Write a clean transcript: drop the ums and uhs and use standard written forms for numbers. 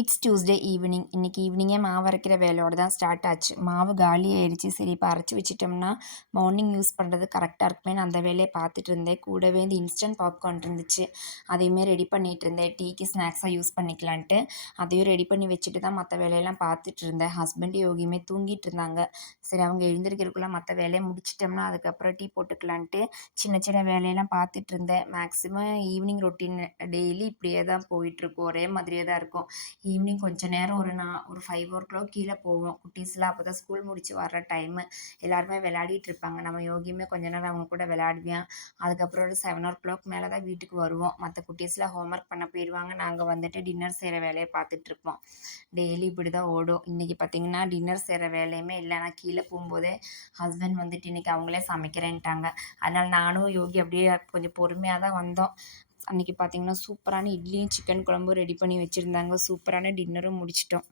It's Tuesday evening. இன்னைக்கு ஈவினிங்கே மாவு அரைக்கிற வேலையோட தான் ஸ்டார்ட் ஆச்சு. மாவு காலி ஆயிடுச்சு. சரி இப்போ அரைச்சி வச்சுட்டோம்னா மார்னிங் யூஸ் பண்ணுறது கரெக்டாக இருக்குமேன்னு அந்த வேலையை பார்த்துட்டு இருந்தேன். கூடவே இந்த இன்ஸ்டன்ட் பாப்கார்ன் இருந்துச்சு. அதையுமே ரெடி பண்ணிட்டு இருந்தேன். டீக்கு ஸ்நாக்ஸாக யூஸ் பண்ணிக்கலான்ட்டு அதையும் ரெடி பண்ணி வச்சுட்டு தான் மற்ற வேலையெல்லாம் பார்த்துட்டு இருந்தேன். ஹஸ்பண்ட் யோகியுமே தூங்கிட்டு இருந்தாங்க. சரி அவங்க எழுந்திருக்கிறதுக்குள்ளே மற்ற வேலையை முடிச்சிட்டோம்னா அதுக்கப்புறம் டீ போட்டுக்கலான்ட்டு சின்ன சின்ன வேலையெல்லாம் பார்த்துட்டு இருந்தேன். மேக்ஸிமம் ஈவினிங் ரொட்டீன் டெய்லி இப்படியே தான் போயிட்டுருக்கும். ஒரே மாதிரியே தான் இருக்கும். ஈவினிங் கொஞ்சம் நேரம் ஒரு 5 கீழே போவோம். குட்டீஸ்லாம் அப்போ தான் ஸ்கூல் முடிச்சு வர்ற டைமு. எல்லாருமே விளையாடிட்டு இருப்பாங்க. நம்ம யோகியுமே கொஞ்ச நேரம் அவங்க கூட விளையாடுவேன். அதுக்கப்புறம் ஒரு 7 மேலே தான் வீட்டுக்கு வருவோம். மற்ற குட்டீஸ்லாம் ஹோம்ஒர்க் பண்ண போயிடுவாங்க. நாங்கள் வந்துட்டு டின்னர் செய்கிற வேலையை பார்த்துட்ருப்போம். டெய்லி இப்படி தான் ஓடும். இன்றைக்கி பார்த்திங்கன்னா டின்னர் செய்கிற வேலையுமே இல்லை. நான் கீழே போகும்போதே ஹஸ்பண்ட் வந்துட்டு இன்றைக்கி அவங்களே சமைக்கிறேன்ட்டாங்க. அதனால் நானும் யோகி அப்படியே கொஞ்சம் பொறுமையாக தான் வந்தோம். அன்றைக்கி பார்த்திங்கன்னா சூப்பரான இட்லியும் சிக்கன் குழம்பும் ரெடி பண்ணி வச்சுருந்தாங்க. சூப்பரான டின்னரும் முடிச்சிட்டோம்.